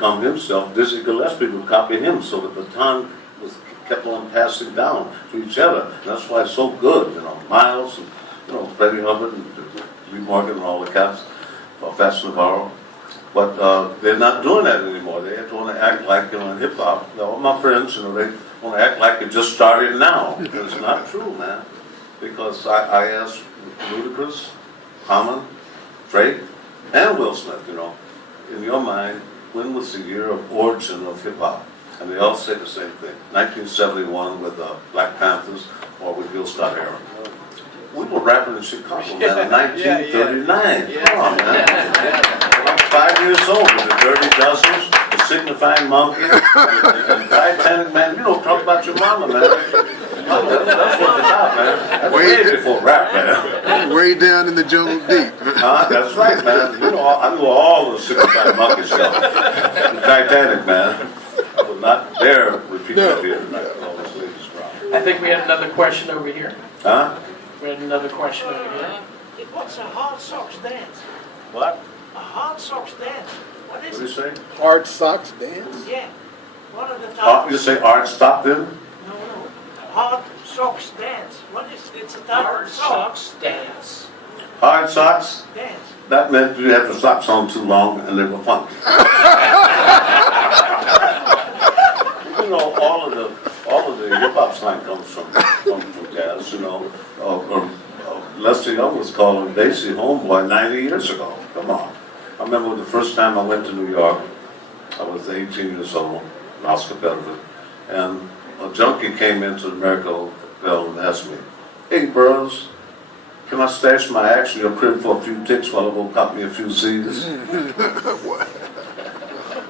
become himself, Dizzy Gillespie would copy him, so the baton was kept on passing down to each other. And that's why it's so good, you know. Miles and, you know, Freddie Hubbard and Lee Morgan and all the cats, Fats Navarro. But they're not doing that anymore. They want to act like, you know, in hip-hop, all my friends, you know, they want to act like it just started now. It's not true, man. Because I asked Ludacris, Common, Drake, and Will Smith, you know, in your mind, when was the year of origin of hip-hop? And they all say the same thing. 1971 with Black Panthers or with Bill Scott era. We were rapping in Chicago, man, in 1939. Come on, man. I'm 5 years old with the Dirty Dozens, the Signifying Monkey, and Titanic Man. You don't talk about your mama, man. That's what it's about, man. That's way before rap, man. Way down in the jungle deep. That's right, man. You know, I knew all the Signifying Monkey stuff. The Titanic, man. I was not there with people up here tonight. I think we had another question over here. Huh? We had another question over here. What's a hard socks dance? What? A hard socks dance. What is What do you it? say? Hard socks dance? Yeah. What are the types? You say Art Stockton? No. Hard socks dance. What is it? It's a type Hard of socks socks dance. Hard socks? dance. That meant you had the socks on too long and they were funky. You know, all of the hip hop slang comes from jazz. You know, Lester Young was calling Basie homeboy 90 years ago. Come on. I remember the first time I went to New York. I was 18 years old, Oscar Belvin, and a junkie came into the America Bell and asked me, "Hey, bros, can I stash my axe in your crib for a few ticks while I go cop me a few Z's?"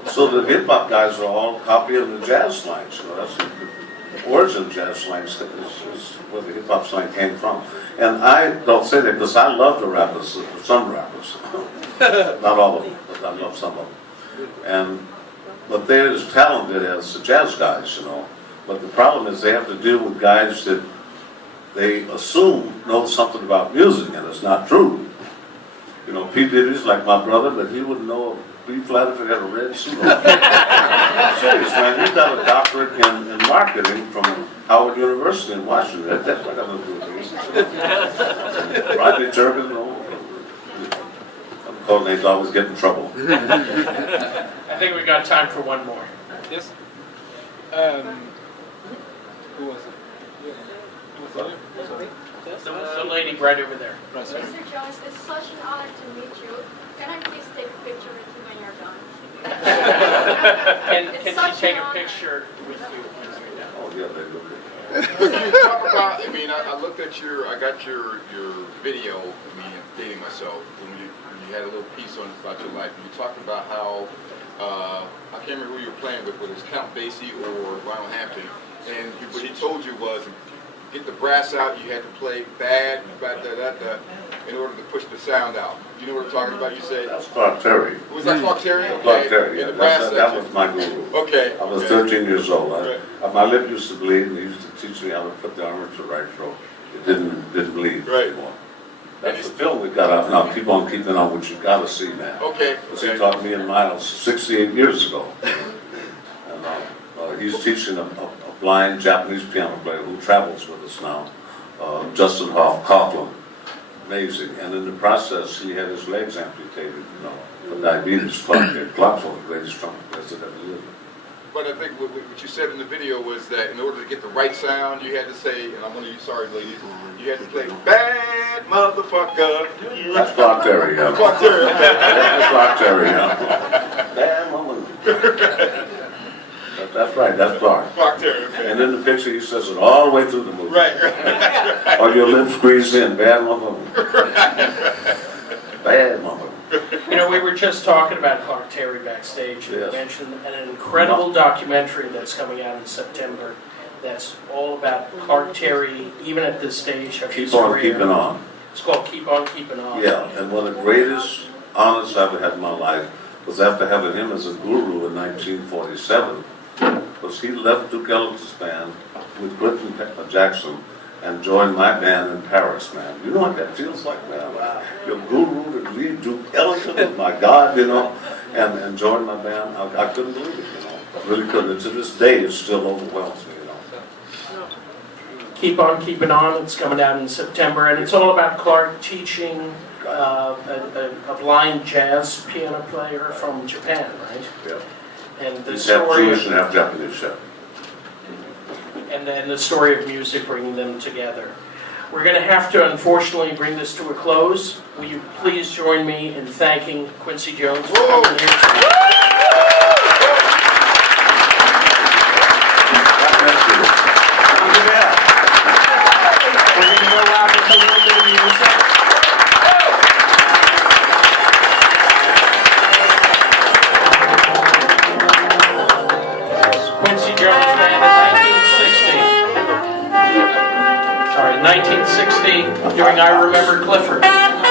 So the hip hop guys are all copying the jazz slangs. You know, that's the origin of jazz slangs is where the hip hop slang came from. And I don't say that because I love the rappers, some rappers, not all of them, but I love some of them. But they're as talented as the jazz guys, you know. But the problem is they have to deal with guys that they assume know something about music, and it's not true. You know, P. Diddy's like my brother, but he wouldn't know B flat if he had a red suit on. Serious, man. He's got a doctorate in marketing from Howard University in Washington. That's not got nothing to do with it. Rodney Jerkins, I'm calling names, always get in trouble. I think we got time for one more. Yes. Who was it? The lady right over there. Mr. Jones, it's such an honor to meet you. Can I please take a picture with you when you're done? Can she take a picture with you? Oh, yeah, they look good. You talk about, I got your video of me dating myself, when you had a little piece on about your life, and you talked about how, I can't remember who you were playing with, whether it was Count Basie or Lionel Hampton, and what he told you was, get the brass out, you had to play bad, in order to push the sound out. You know what I'm talking about? You said That's Clark Terry. Was that Clark Terry? Clark Terry, yeah. The brass That was my guru. Okay. I was 13 years old. My lip used to bleed, and he used to teach me how to put the armature right so it didn't bleed anymore. That's the film we got out now. Keep on keeping on, which you got to see now. Okay. Because he taught me and Miles 68 years ago. And he's teaching a blind Japanese piano player who travels with us now, Justin Coughlin. Amazing. And in the process, he had his legs amputated, you know, for diabetes. Clark's one of the greatest trumpet players that ever lived. But I think what you said in the video was that in order to get the right sound, you had to say, and I'm going to use, sorry ladies, you had to play bad motherfucker. That's Clark Terry, yeah. Clark Terry, okay. That's Clark Terry, yeah. Bad motherfucker. That's right, that's Clark. Clark Terry, okay. And in the picture, he says it all the way through the movie. Right. Or your lips squeezed in, bad motherfucker. Bad motherfucker. You know, we were just talking about Clark Terry backstage, and Yes. you mentioned an incredible documentary that's coming out in September that's all about Clark Terry, even at this stage of his Keep on career. keeping on. It's called Keep On Keeping On. Yeah, and one of the greatest honors I ever had in my life was after having him as a guru in 1947, because he left Duke Ellington's band with Clinton Jackson and joined my band in Paris, man. You know what that feels like, man? Wow. Your guru to lead Duke Ellington, my God, you know. and join my band. I couldn't believe it, you know. I really couldn't. And to this day, it still overwhelms me, you know. Keep on keeping on. It's coming out in September, and it's all about Clark teaching a blind jazz piano player from Japan, right? Yeah. And the He's half story Jewish and half Japanese, yeah. and then the story of music bringing them together. We're going to have to, unfortunately, bring this to a close. Will you please join me in thanking Quincy Jones for coming here today? We're going to go out with a little bit of music. Quincy Jones Band in 1960, doing I Remember Clifford. Bye-bye.